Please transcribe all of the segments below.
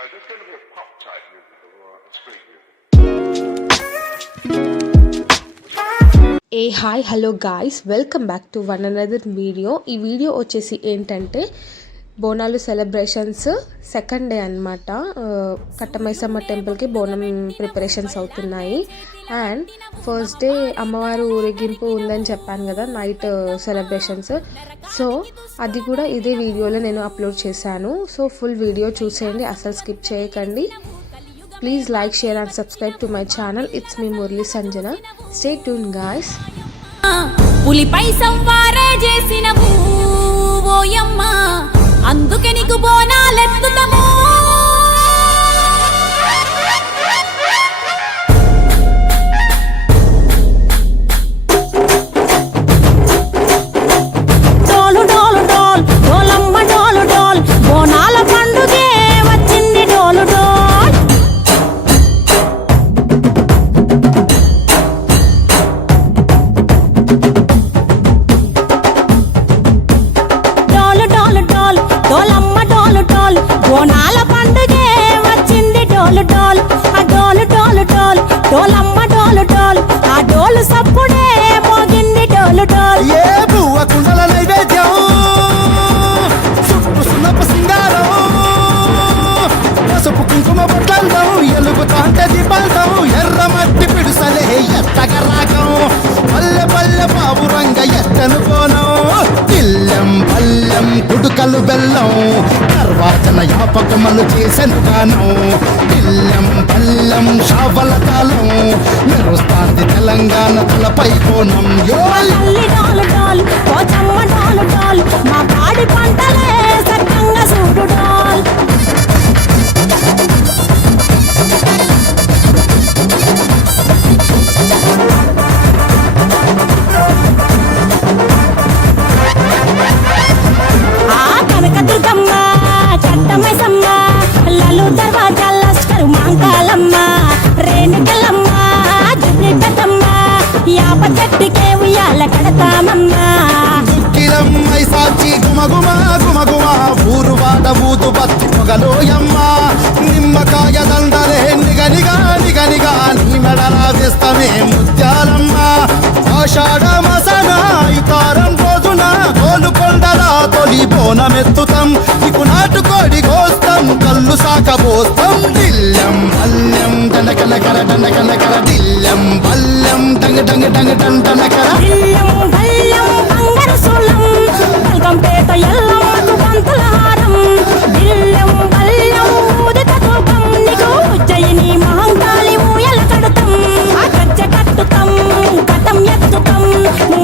Now, is this going to be a pop type music or a street music? A hi hello guys, welcome back to one another video. ఈ video వచ్చేసి ఏంటంటే Bonalu celebrations second day అనమాట. కట్టమైసమ్మ టెంపుల్కి బోనం preparations అవుతున్నాయి. And first day అమ్మవారు ఊరేగింపు ఉందని చెప్పాను కదా, నైట్ సెలబ్రేషన్స్. సో అది కూడా ఇదే వీడియోలో నేను అప్లోడ్ చేశాను. సో ఫుల్ వీడియో చూసేయండి, అసలు స్కిప్ చేయకండి. Please like, share and subscribe to my channel. It's me Murli Sanjana. Stay tuned guys. పులిపై సంవారే చేసినవు ఓయమ్మ, అందుకే నీకు బోనాలెత్తుతాము. డోలు డోలు డోల్ డోలమ్మ డోలు డోల్, బోనాల పండుగే వచ్చింది డోలు డోల్. డోలమ్మ డోలు డోల్, బోనాల పండుగే వచ్చింది డోలు డోల్. ఆ డోలు డోలు డోల్ డోలమ్మ డోలు డోల్, ఆ డోలు సప్పుడే మోగింది డోలు డోల్. ఏ బువ్వ కుండల నైవేద్యం, చుట్టూ సున్నపు సింగారం, పసుపు కుంకుమ బొట్లందం, ఎలుగుతాంటే దీపాంతం, ఎర్ర మట్టి పిడుసలే ఎత్తగ రాగం, పల్లె పల్లె పావురంగ ఎత్తను కోనం, తిల్లెం పల్లెం కుడుకలు బెల్లం, తర్వాతన యాపకమలు చేసెను గానం, తిల్లెం పల్లెం షావల తాళం, మెరుస్తాంది తెలంగాణ తలపై కోణం. తల్లి డోలు డోల్, పోచమ్మ డోలు డోల్, మా పాడి పంటలే సక్కంగా చూడు డోల్. కనకదుర్గమ్మ కట్టమైసమ్మ, లలు దర్వాజా లస్కరు మాంకాలమ్మ, రేణుకలమ్మ జుబ్లి పెద్దమ్మ, యాప చెట్టుకే ఉయ్యాల కడతామమ్మ. దుక్కిలమ్మై సాచి గుమగుమ గుమగుమ, ఊరు వాట ఊదు బత్తి పొగలోయమ్మ, నిమ్మకాయ దండలే నిగనిగా నిగనిగా, నీ మెడలా వేస్తమే ముత్యాలమ్మ, ఆషాఢ మసన ఇతారం రోజున గోలుకొండల తొలి బోనమెత్తుతాం, నీకు నాటుకోడి కోస్తాం, కళ్ళు సాకబోస్తాం, దిల్లెం పల్లెం దండకనకర దండకనకర, దిల్లెం పల్లెం డంగ డంగ డంగ డండనకర. బిల్లం బల్లం బంగారు సోలం, బల్గంపేట ఎల్లమ్మకు పంతుల హారం, బిల్లం బల్లం ఉదిత ధూపం, నీకు ఉజ్జయిని మహంకాళి ఊయల కడుతాం, ఆ గజ్జె కట్టుతాం, కటం ఎత్తుతాం,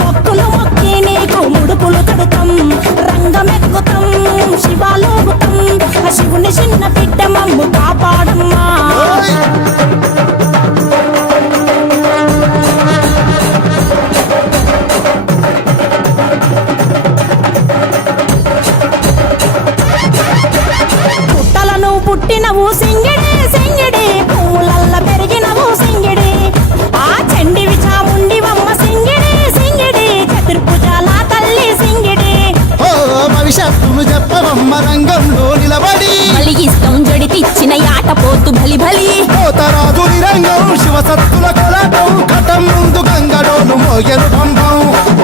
మొక్కులు మొక్కి నీకు ముడుపులు కడుతాం, రంగమెక్కుతాం, శివాలోగుతాం, ఆ శివుని చిన్న బిడ్డ మమ్ము కాపాడమ్మా. పుట్టలను పుట్టినవు సింగిడి సింగిడి, పువ్వులల్ల పెరిగినవు సింగిడి, ఆ చండివి చాముండివమ్మ సింగిడి సింగిడి, చతుర్భుజాల తల్లి సింగిడి. ఓ భవిష్యత్తును చెప్పవమ్మ రంగంలో నిలబడి, బలిగిస్తాం జడితిచ్చిన యాట పోతు బలి బలి, పోతరాజు నిరంగం శివసత్తుల కొలాటం, కటం ముందు గంగడోలు మోగెను పంపం,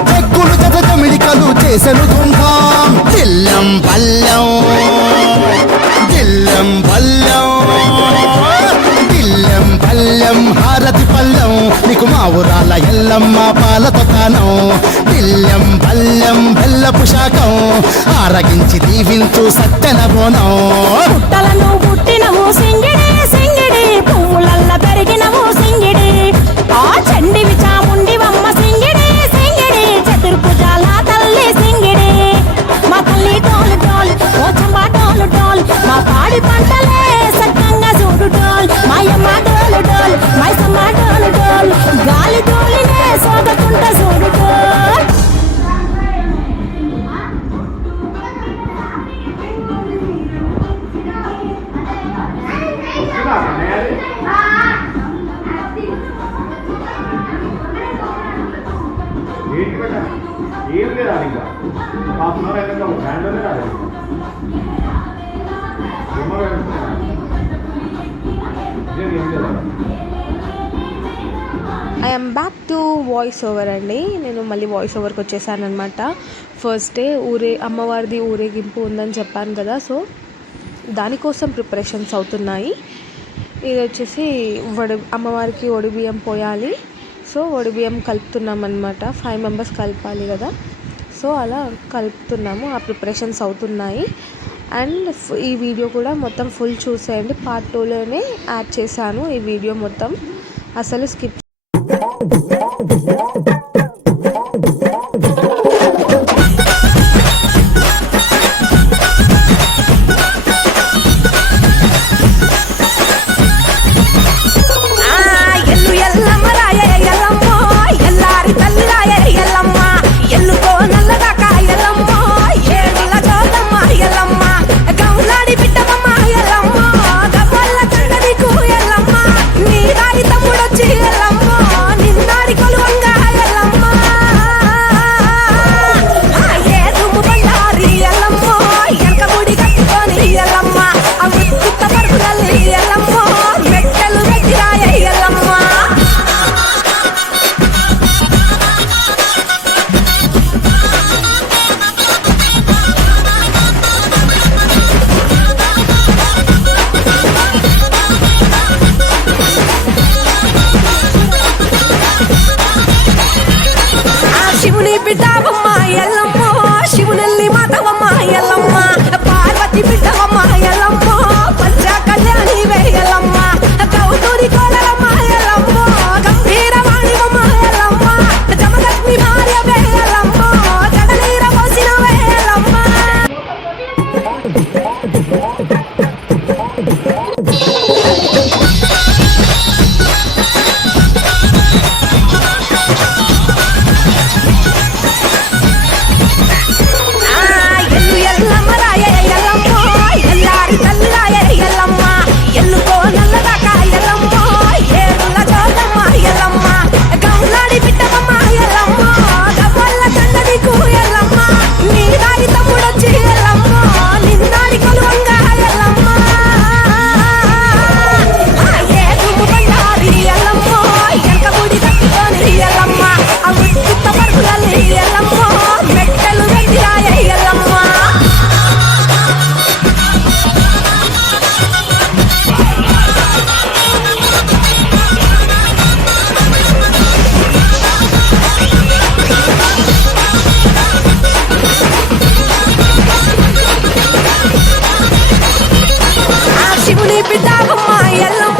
చెక్కులు జత జమిడికలు చేసెను తుంటాం, దిల్లెం పల్లెం దిల్లెం పల్లెం దిల్లెం పల్లెం హారతి పల్లెం, నీకు మా ఊరాల ఎల్లమ్మ పాలతో కానం, దిల్లెం పల్లెం బెల్లపు శాఖం, ఆరగించి దీవించు సత్తెన బోనం. పుట్టలను పుట్టినవు సింగిడి సింగిడి, పువ్వులల్ల పెరిగినవు సింగిడి, ఆ చండివి చాముండివమ్మ సింగిడి సింగిడి, చతుర్భుజాల తల్లి సింగిడి. మా తల్లి డోలు డోల్, పోచమ్మ డోలు డోల్, మా పాడి పంటలే సక్కంగా చూడు డోల్, మాయమ్మ డోలు డోల్, మైసమ్మ డోలు డోల్, గాలి డోలినే సోగకుంట చూడు డోల్. ఏం లేదా ఇంకా హాఫ్ అన్ అవర్ అయితే బ్యాండ్లోనే రాలేదు. I'm back to voice over అండి. నేను మళ్ళీ వాయిస్ ఓవర్కి వచ్చేసాను అనమాట. ఫస్ట్ డే అమ్మవారిది ఊరేగింపు ఉందని చెప్పాను కదా, సో దానికోసం ప్రిపరేషన్స్ అవుతున్నాయి. ఇది వచ్చేసి అమ్మవారికి ఒడిబియ్యం పోయాలి. సో ఒడిబియ్యం కలుపుతున్నాం అనమాట. 5 మెంబర్స్ కలపాలి కదా, సో అలా కలుపుతున్నాము. ఆ ప్రిపరేషన్స్ అవుతున్నాయి. అండ్ ఈ వీడియో కూడా మొత్తం ఫుల్ చూసేయండి. పార్ట్ 2లోనే యాడ్ చేశాను ఈ వీడియో మొత్తం, అసలు స్కిప్. శివుని బిడ్డవమ్మ ఎల్లమ్మ